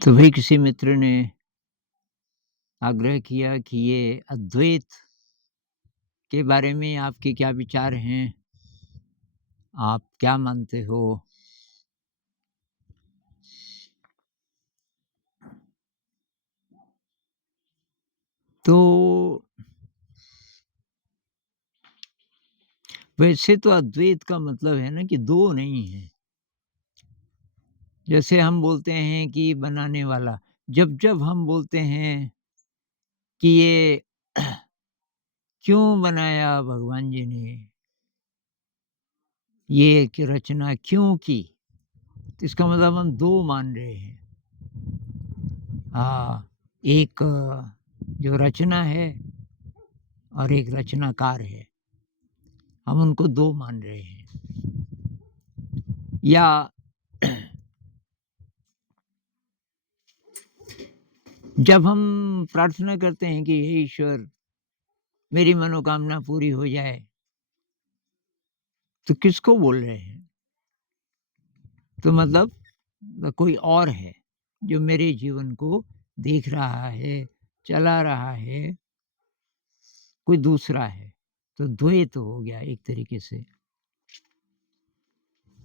तो वही किसी मित्र ने आग्रह किया कि ये अद्वैत के बारे में आपके क्या विचार हैं? आप क्या मानते हो? तो वैसे तो अद्वैत का मतलब है ना कि 2 नहीं है। जैसे हम बोलते हैं कि बनाने वाला, जब-जब हम बोलते हैं कि ये क्यों बनाया भगवान जी ने, ये कि रचना क्यों की? तो इसका मतलब हम 2 मान रहे हैं। एक जो रचना है और एक रचनाकार है। हम उनको 2 मान रहे हैं। या जब हम प्रार्थना करते हैं कि हे ईश्वर, मेरी मनोकामना पूरी हो जाए, तो किसको बोल रहे हैं? तो मतलब कोई और है, जो मेरे जीवन को देख रहा है, चला रहा है, कोई दूसरा है। तो द्वैत हो गया एक तरीके से।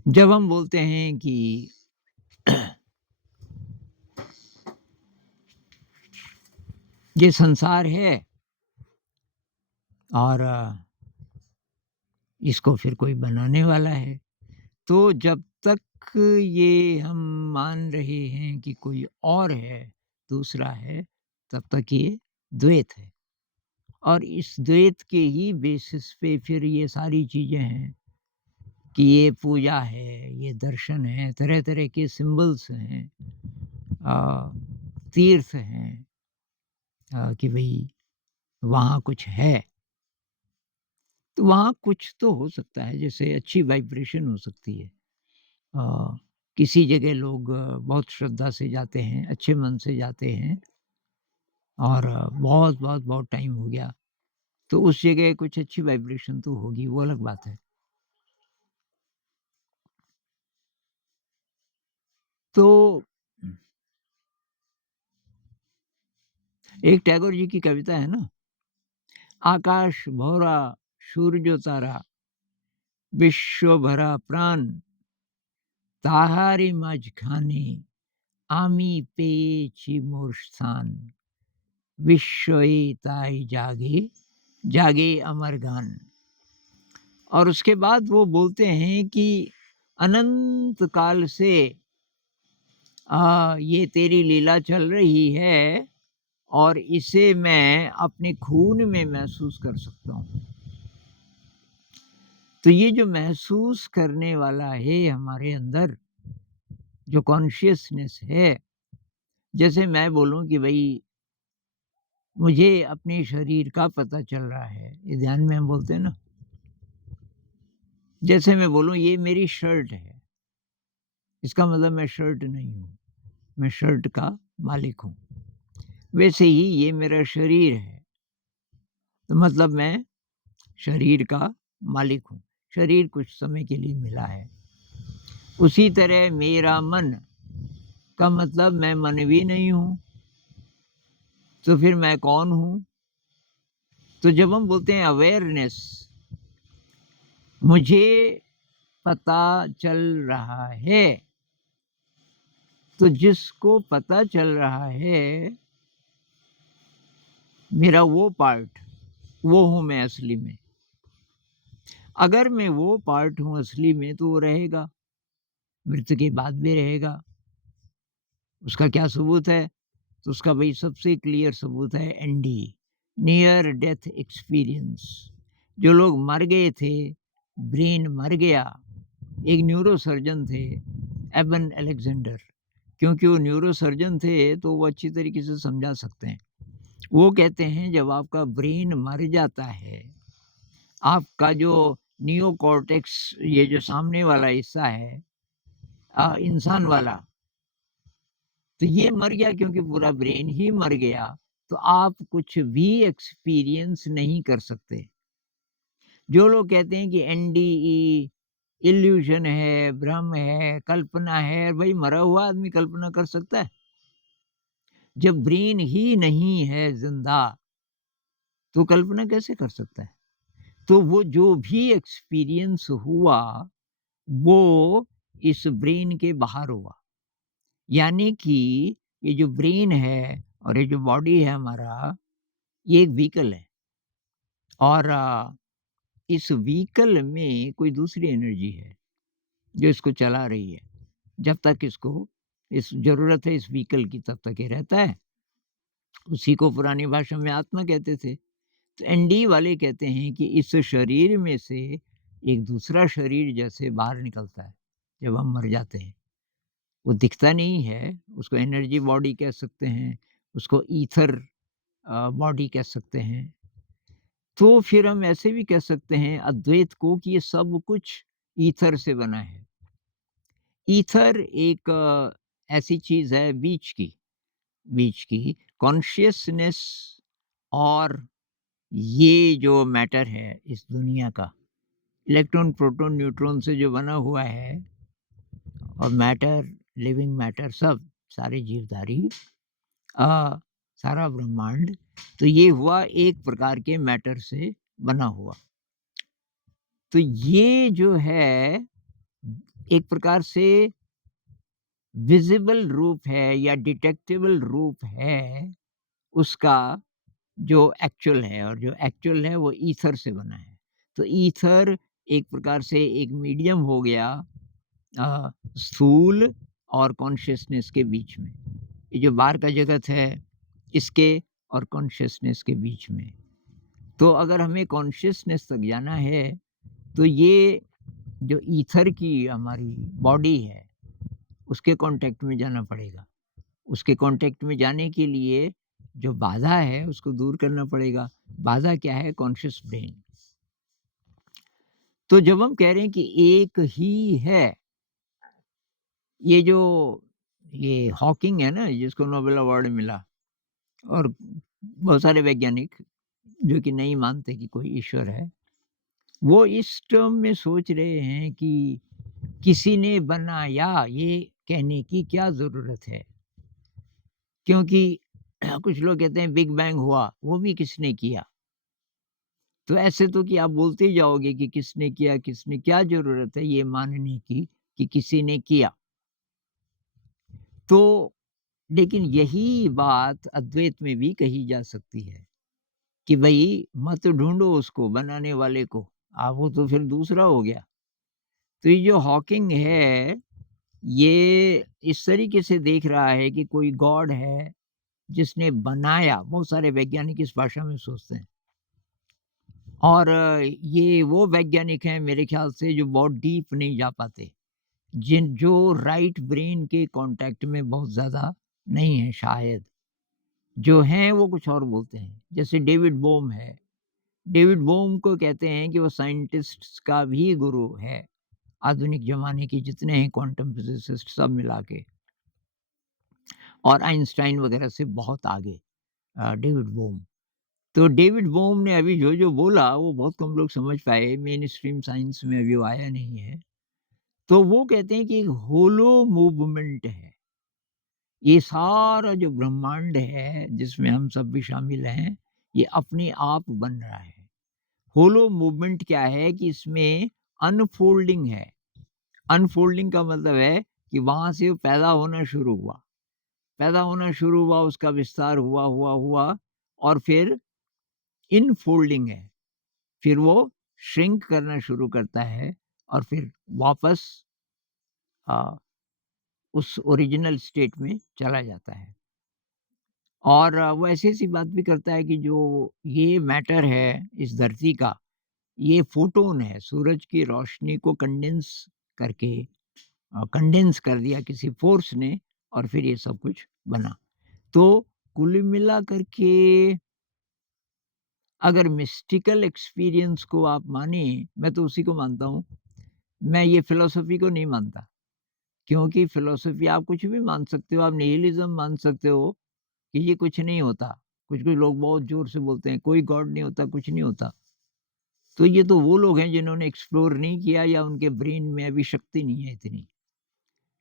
जब हम बोलते हैं कि ये संसार है और इसको फिर कोई बनाने वाला है। तो जब तक ये हम मान रहे हैं कि कोई और है, दूसरा है, तब तक ये द्वैत है। और इस द्वैत के ही बेसिस पे फिर ये सारी चीज़ें हैं कि ये पूजा है, ये दर्शन है, तरह-तरह के सिंबल्स हैं, अ, तीर्थ हैं, कि भई वहाँ कुछ है। तो वहाँ कुछ तो हो सकता है, जैसे अच्छी वाइब्रेशन हो सकती है। अ, किसी जगह लोग बहुत श्रद्धा से जाते हैं, अच्छे मन से जाते हैं और बहुत टाइम हो गया, तो उस जगह कुछ अच्छी वाइब्रेशन तो होगी, वो अलग बात है। तो एक टैगोर जी की कविता है ना, आकाश भौरा सूरज तारा, विश्व भरा प्राण, তাহারি মাঝখানে আমি পেয়েছি মোর স্থান, বিস্ময়ে তাই জাগে, জাगे अमर गान। और उसके बाद वो बोलते हैं कि अनंत काल से ये तेरी लीला चल रही है और इसे मैं अपने खून में महसूस कर सकता हूँ। तो ये जो महसूस करने वाला है हमारे अंदर, जो कॉन्शियसनेस है, जैसे मैं बोलूँ कि भई मुझे अपने शरीर का पता चल रहा है, ये ध्यान में हम बोलते हैं ना। जैसे मैं बोलूँ ये मेरी शर्ट है, इसका मतलब मैं शर्ट नहीं हूँ, मैं शर्ट का मालिक हूँ। वैसे ही ये मेरा शरीर है, तो मतलब मैं शरीर का मालिक हूँ। शरीर कुछ समय के लिए मिला है। उसी तरह मेरा मन का मतलब मैं मन भी नहीं हूँ, तो फिर मैं कौन हूँ? तो जब हम बोलते हैं अवेयरनेस, मुझे पता चल रहा है, तो जिसको पता चल रहा है, मेरा वो पार्ट, वो हूँ मैं असली में। अगर मैं वो पार्ट हूँ असली में, तो वो रहेगा, मृत्यु के बाद भी रहेगा। उसका क्या सबूत है? तो उसका भई सबसे क्लियर सबूत है एनडी, नियर डेथ एक्सपीरियंस। जो लोग मर गए थे, ब्रेन मर गया, एक न्यूरोसर्जन थे, एबन अलेक्जेंडर। क्योंकि वो न्यूरोसर्जन थे, तो वो अच्छी तरीके से समझा सकते हैं। वो कहते हैं जब आपका ब्रेन मर जाता है, आपका जो नियोकॉर्टेक्स, ये जो सामने वाला हिस्सा है, इंसान वाला, तो ये मर गया क्योंकि पूरा ब्रेन ही मर गया, तो आप कुछ भी एक्सपीरियंस नहीं कर सकते। जो लोग कहते हैं कि एनडीई इल्यूज़न है, भ्रम है, कल्पना है, भई मरा हुआ आदमी कल्पना कर सकता है? जब ब्रेन ही नहीं है ज़िंदा, तो कल्पना कैसे कर सकता है? तो वो जो भी एक्सपीरियंस हुआ, वो इस ब्रेन के बाहर हुआ। यानी कि ये जो ब्रेन है और ये जो बॉडी है हमारा, ये एक व्हीकल है और इस व्हीकल में कोई दूसरी एनर्जी है, जो इसको चला रही है। जब तक इसको इस ज़रूरत है इस व्हीकल की, तब तक ये रहता है। उसी को पुरानी भाषा में आत्मा कहते थे। तो एनडी वाले कहते हैं कि इस शरीर में से एक दूसरा शरीर जैसे बाहर निकलता है, जब हम मर जाते हैं। वो दिखता नहीं है, उसको एनर्जी बॉडी कह सकते हैं, उसको ईथर बॉडी कह सकते हैं। तो फिर हम ऐसे भी कह सकते हैं अद्वैत को कि ये सब कुछ ईथर से बना है। ईथर एक ऐसी चीज़ है बीच की कॉन्शियसनेस और ये जो मैटर है इस दुनिया का, इलेक्ट्रॉन, प्रोटॉन, न्यूट्रॉन से जो बना हुआ है और मैटर, लिविंग मैटर सब, सारे जीवधारी अ, सारा ब्रह्मांड, तो ये हुआ एक प्रकार के मैटर से बना हुआ। तो ये जो है, एक प्रकार से विज़िबल रूप है या डिटेक्टेबल रूप है उसका, जो एक्चुअल है और जो एक्चुअल है वो ईथर से बना है। तो ईथर एक प्रकार से एक मीडियम हो गया स्थूल और कॉन्शियसनेस के बीच में। ये जो बाहर का जगत है, इसके और कॉन्शियसनेस के बीच में। तो अगर हमें कॉन्शियसनेस तक जाना है, तो ये जो ईथर की हमारी बॉडी है, उसके कॉन्टैक्ट में जाना पड़ेगा। उसके कॉन्टैक्ट में जाने के लिए जो बाधा है, उसको दूर करना पड़ेगा। बाधा क्या है? Conscious brain. तो जब हम कह रहे हैं कि एक ही है, ये हॉकिंग है ना, जिसको नोबेल अवार्ड मिला, और बहुत सारे वैज्ञानिक जो कि नहीं मानते कि कोई ईश्वर है, वो इस टर्म में सोच रहे हैं कि किसी ने बनाया, ये कहने की क्या ज़रूरत है? क्योंकि कुछ लोग कहते हैं बिग बैंग हुआ, वो भी किसने किया? तो ऐसे तो कि आप बोलते ही जाओगे कि किसने किया, किसने, क्या ज़रूरत है ये मानने की कि किसी ने किया? तो लेकिन यही बात अद्वैत में भी कही जा सकती है कि भई मत ढूँढो उसको, बनाने वाले को, वो तो फिर दूसरा हो गया। तो ये जो हॉकिंग है, ये इस तरीके से देख रहा है कि कोई गॉड है जिसने बनाया, बहुत सारे वैज्ञानिक इस भाषा में सोचते हैं। और ये वो वैज्ञानिक हैं मेरे ख़्याल से जो बहुत डीप नहीं जा पाते, जो राइट ब्रेन के कॉन्टैक्ट में बहुत ज़्यादा नहीं है शायद। जो हैं वो कुछ और बोलते हैं। जैसे डेविड बोम है। डेविड बोम को कहते हैं कि वो साइंटिस्ट्स का भी गुरु है। आधुनिक ज़माने के जितने हैं क्वांटम फिज़िसिस्ट सब मिला के, और आइंस्टाइन वग़ैरह से बहुत आगे डेविड बोम। तो डेविड बोम ने अभी जो-जो बोला वो बहुत कम लोग समझ पाए, मेनस्ट्रीम साइंस में अभी वो आया नहीं है। तो वो कहते हैं कि एक होलो मूवमेंट है। ये सारा जो ब्रह्मांड है जिसमें हम सब भी शामिल हैं, ये अपने आप बन रहा है। होलो मूवमेंट क्या है कि इसमें अनफोल्डिंग है। अनफोल्डिंग का मतलब है कि वहाँ से वो पैदा होना शुरू हुआ। पैदा होना शुरू हुआ, उसका विस्तार हुआ और फिर इनफोल्डिंग है। फिर वो श्रिंक करना शुरू करता है और फिर वापस अ, उस ओरिजिनल स्टेट में चला जाता है। और वो ऐसी-ऐसी बात भी करता है कि जो ये मैटर है इस धरती का, ये फोटोन है, सूरज की रोशनी को करके कंडेंस कर दिया किसी फ़ोर्स ने और फिर ये सब कुछ बना। तो कुल मिला कर के अगर मिस्टिकल एक्सपीरियंस को आप मानें, मैं तो उसी को मानता हूँ। मैं ये फ़िलॉसफ़ी को नहीं मानता, क्योंकि फ़िलॉसफ़ी आप कुछ भी मान सकते हो, आप निहिलिज़्म मान सकते हो कि ये कुछ नहीं होता। कुछ-कुछ लोग बहुत ज़ोर से बोलते हैं, कोई गॉड नहीं होता, कुछ नहीं होता। तो ये तो वो लोग हैं जिन्होंने एक्सप्लोर नहीं किया या उनके ब्रेन में अभी शक्ति नहीं है इतनी।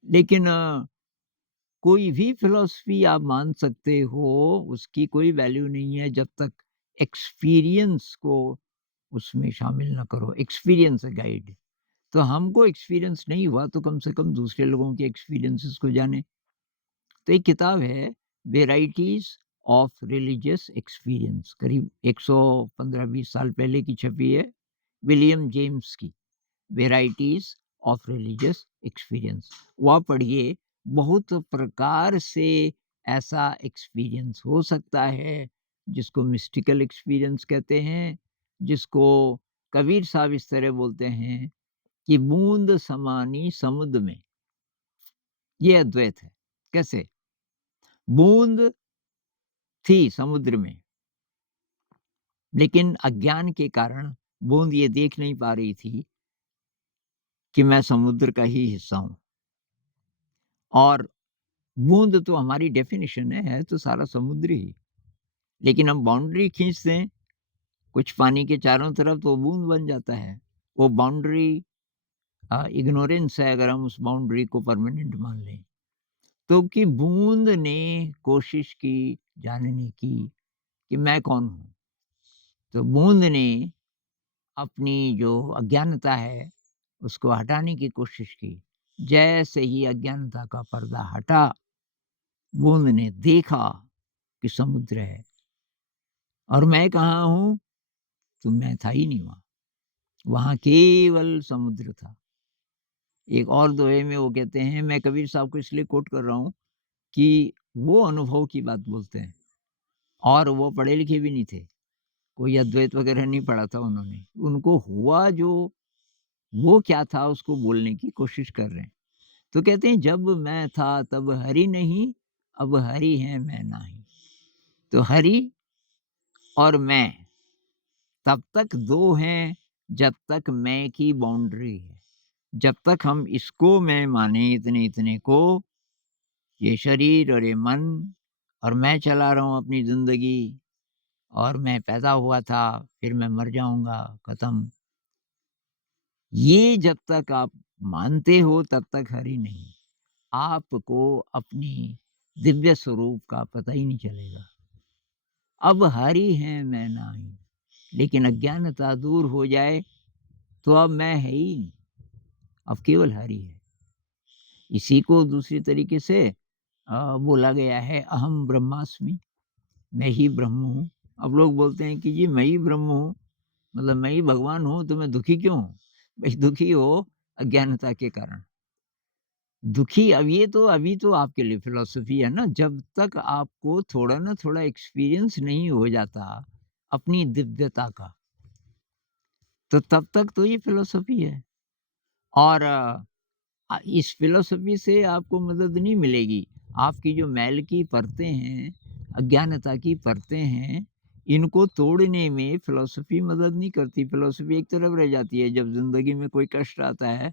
लेकिन कोई भी फ़िलॉसफ़ी आप मान सकते हो, उसकी कोई वैल्यू नहीं है जब तक एक्सपीरियंस को उसमें शामिल ना करो। एक्सपीरियंस है गाइड। तो हमको एक्सपीरियंस नहीं हुआ तो कम से कम दूसरे लोगों के एक्सपीरियंसेस को जानें। तो एक किताब है वेराइटीज़ ऑफ रिलीजियस एक्सपीरियंस, करीब 115-20 साल पहले की छपी है, विलियम जेम्स की। वेराइटीज़ ऑफ रिलीजियस एक्सपीरियंस, वह पढ़िए। बहुत प्रकार से ऐसा एक्सपीरियंस हो सकता है जिसको मिस्टिकल एक्सपीरियंस कहते हैं, जिसको कबीर साहब इस तरह बोलते हैं कि बूंद समानी समुद्र में। ये अद्वैत है। कैसे? बूंद थी समुद्र में, लेकिन अज्ञान के कारण बूंद ये देख नहीं पा रही थी कि मैं समुद्र का ही हिस्सा हूँ। और बूंद तो हमारी डेफ़िनिशन है तो सारा समुद्र ही। लेकिन हम बाउंड्री खींच दें कुछ पानी के चारों तरफ तो बूंद बन जाता है। वो बाउंड्री इग्नोरेंस है अगर हम उस बाउंड्री को परमानेंट मान लें। तो कि बूंद ने कोशिश की जानने की कि मैं कौन हूँ? तो बूंद ने अपनी जो अज्ञानता है उसको हटाने की कोशिश की। जैसे ही अज्ञानता का पर्दा हटा, बूंद ने देखा कि समुद्र है और मैं कहाँ हूँ? तो मैं था ही नहीं वहाँ। वहाँ केवल समुद्र था। एक और दोहे में वो कहते हैं, मैं कबीर साहब को इसलिए कोट कर रहा हूँ कि वो अनुभव की बात बोलते हैं और वो पढ़े लिखे भी नहीं थे। कोई अद्वैत वगैरह नहीं पढ़ा था उन्होंने। उनको हुआ जो वो क्या था उसको बोलने की कोशिश कर रहे हैं। तो कहते हैं जब मैं था तब हरि नहीं, अब हरि है मैं नाही। तो हरि और मैं तब तक 2 हैं जब तक मैं की बाउंड्री है। जब तक हम इसको मैं माने इतने-इतने को, ये शरीर और ये मन और मैं चला रहा हूँ अपनी ज़िंदगी और मैं पैदा हुआ था, फिर मैं मर जाऊँगा, खत्म। ये जब तक आप मानते हो तब तक हरि नहीं। आपको अपनी दिव्य स्वरूप का पता ही नहीं चलेगा। अब हरि हैं मैं नाही, लेकिन अज्ञानता दूर हो जाए तो अब मैं है ही नहीं, अब केवल हरि है। इसी को दूसरी तरीके से बोला गया है अहम ब्रह्मास्मि, मैं ही ब्रह्म हूँ। अब लोग बोलते हैं कि जी मैं ही ब्रह्म हूँ, मतलब मैं ही भगवान हूँ तो मैं दुखी क्यों हूँ? भई दुखी हो अज्ञानता के कारण। दुखी अभी तो आपके लिए फ़िलॉसफ़ी है ना, जब तक आपको थोड़ा ना थोड़ा एक्सपीरियंस नहीं हो जाता अपनी दिव्यता का, तो तब तक तो ये फ़िलॉसफ़ी है। और इस फ़िलॉसफ़ी से आपको मदद नहीं मिलेगी। आपकी जो मैल की परतें हैं, अज्ञानता की परतें हैं, इनको तोड़ने में फ़िलॉसफ़ी मदद नहीं करती। फ़िलॉसफ़ी एक तरफ रह जाती है जब ज़िंदगी में कोई कष्ट आता है,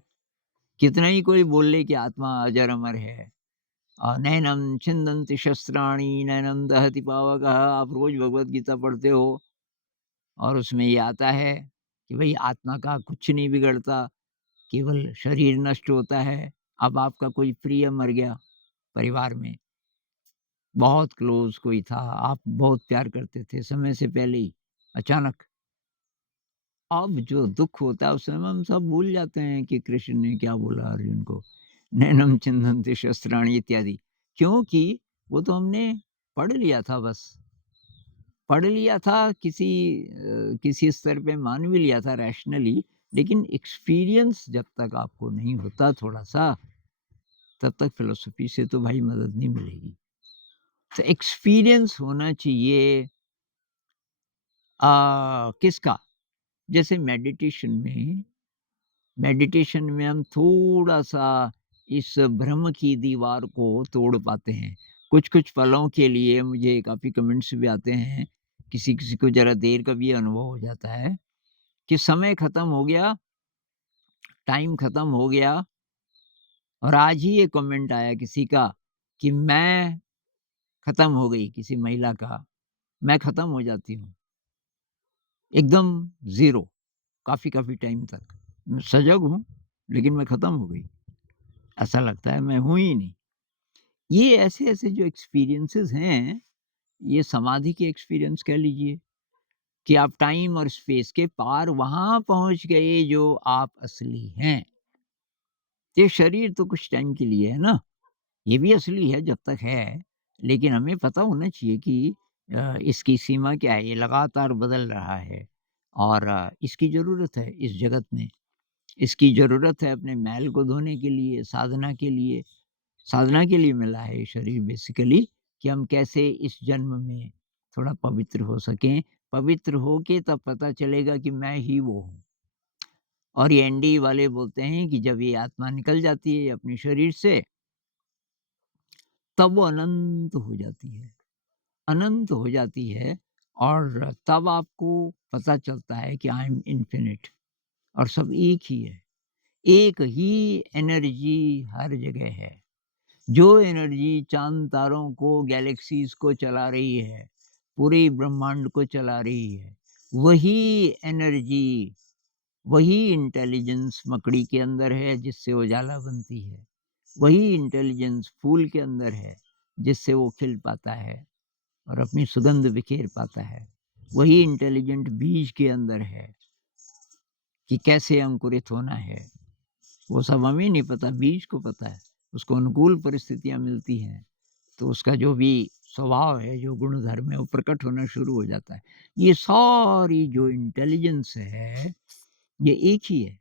कितना ही कोई बोल ले कि आत्मा अजर अमर है। नैनम छिन्दन्ति शस्त्राणि नैनम दहति पावकः, आप रोज़ भगवत गीता पढ़ते हो और उसमें ये आता है कि भई आत्मा का कुछ नहीं बिगड़ता, केवल शरीर नष्ट होता है। अब आपका कोई प्रिय मर गया परिवार में, बहुत क्लोज़ कोई था, आप बहुत प्यार करते थे समय से पहले ही, अचानक अब जो दुःख होता है उस समय हम सब भूल जाते हैं कि कृष्ण ने क्या बोला अर्जुन को, नैनम छिन्दन्ति शस्त्राणि इत्यादि। क्योंकि वो तो हमने पढ़ लिया था बस। पढ़ लिया था किसी स्तर पे मान भी लिया था रैशनली, लेकिन एक्सपीरियंस जब तक आपको नहीं होता थोड़ा-सा, तब तक फ़िलॉसफ़ी से तो भाई मदद नहीं मिलेगी। तो एक्सपीरियंस होना चाहिए किसका? जैसे मेडिटेशन में हम थोड़ा-सा इस भ्रम की दीवार को तोड़ पाते हैं। कुछ-कुछ पलों के लिए मुझे काफ़ी कमेंट्स भी आते हैं, किसी-किसी को ज़रा देर का भी अनुभव हो जाता है कि समय खत्म हो गया, टाइम खत्म हो गया और आज ही ये कमेंट आया किसी का कि मैं खत्म हो गई, किसी महिला का, मैं खत्म हो जाती हूँ, एकदम ज़ीरो, काफ़ी टाइम तक। मैं सजग हूँ, लेकिन मैं खत्म हो गई। ऐसा लगता है मैं हूँ ही नहीं। ये ऐसे-ऐसे जो एक्सपीरियंसेस हैं, ये समाधि के एक्सपीरियंस कह लीजिए कि आप टाइम और स्पेस के पार वहाँ पहुँच गए जो आप असली हैं। ये शरीर तो कुछ टाइम के लिए है ना, ये भी असली है जब तक है, लेकिन हमें पता होना चाहिए कि इसकी सीमा क्या है, ये लगातार बदल रहा है और इसकी ज़रूरत है इस जगत में। इसकी ज़रूरत है अपने मैल को धोने के लिए, साधना के लिए मिला है ये शरीर बेसिकली कि हम कैसे इस जन्म में थोड़ा पवित्र हो सकें। पवित्र होके तब पता चलेगा कि मैं ही वो हूँ। और ये एनडी वाले बोलते हैं कि जब ये आत्मा निकल जाती है अपने शरीर से, तब वो अनंत हो जाती है। अनंत हो जाती है और तब आपको पता चलता है कि आई एम इन्फिनिट और सब एक ही है। एक ही एनर्जी हर जगह है। जो एनर्जी चाँद-तारों को, गैलेक्सीज़ को चला रही है, पूरे ब्रह्मांड को चला रही है, वही एनर्जी, वही इंटेलिजेंस मकड़ी के अंदर है जिससे उजाला बनती है। वही इंटेलिजेंस फूल के अंदर है, जिससे वो खिल पाता है और अपनी सुगंध बिखेर पाता है। वही इंटेलिजेंट बीज के अंदर है कि कैसे अंकुरित होना है। वो सब हमें नहीं पता, बीज को पता है। उसको अनुकूल परिस्थितियाँ मिलती हैं, तो उसका जो भी स्वभाव है, जो गुण-धर्म है, वो प्रकट होना शुरू हो जाता है। ये सारी जो इंटेलिजेंस है, ये एक ही है।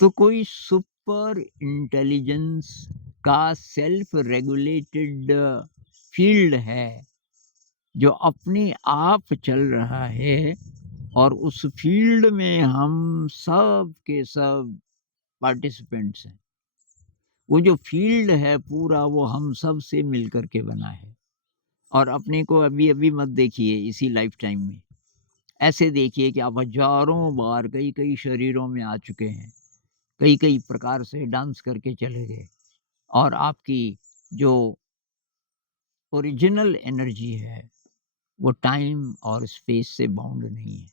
तो कोई सुपर इंटेलिजेंस का सेल्फ रेगुलेटेड फ़ील्ड है, जो अपने आप चल रहा है और उस फ़ील्ड में हम सब के सब पार्टिसिपेंट्स हैं। वो जो फ़ील्ड है पूरा वो हम सब से मिल कर के बना है और अपने को अभी-अभी मत देखिए इसी लाइफ़ टाइम में। ऐसे देखिए कि आप हज़ारों बार कई-कई शरीरों में आ चुके हैं। कई-कई प्रकार से डांस करके चले गए और आपकी जो ओरिजिनल एनर्जी है, वो टाइम और स्पेस से बाउंड नहीं है।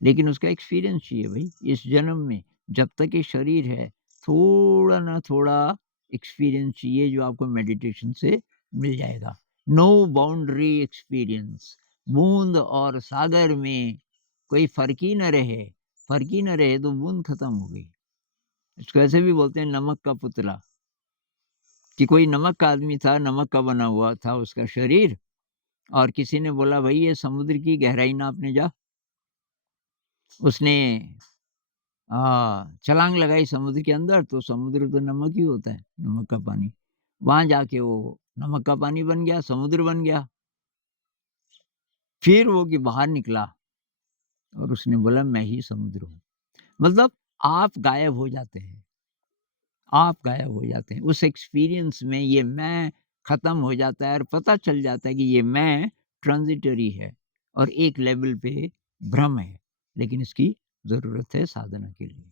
लेकिन उसका एक्सपीरियंस चाहिए भई, इस जन्म में जब तक ये शरीर है, थोड़ा ना थोड़ा एक्सपीरियंस चाहिए जो आपको मेडिटेशन से मिल जाएगा। नो बाउंड्री एक्सपीरियंस, बूँद और सागर में कोई फ़र्क ही ना रहे, फ़र्क ही ना रहे तो बूँद खत्म हो गई। इसको ऐसे भी बोलते हैं नमक का पुतला, कि कोई नमक का आदमी था, नमक का बना हुआ था उसका शरीर और किसी ने बोला भई ये समुद्र की गहराई नापने जा। उसने छलांग लगाई समुद्र के अंदर तो समुद्र तो नमक ही होता है, नमक का पानी। वहाँ जाके वो नमक का पानी बन गया, समुद्र बन गया। फिर वो कि बाहर निकला और उसने बोला मैं ही समुद्र हूँ। मतलब आप गायब हो जाते हैं, आप गायब हो जाते हैं। उस एक्सपीरियंस में ये मैं ख़त्म हो जाता है और पता चल जाता है कि ये मैं ट्रांज़िटरी है और एक लेवल पे भ्रम है, लेकिन इसकी ज़रूरत है साधना के लिए।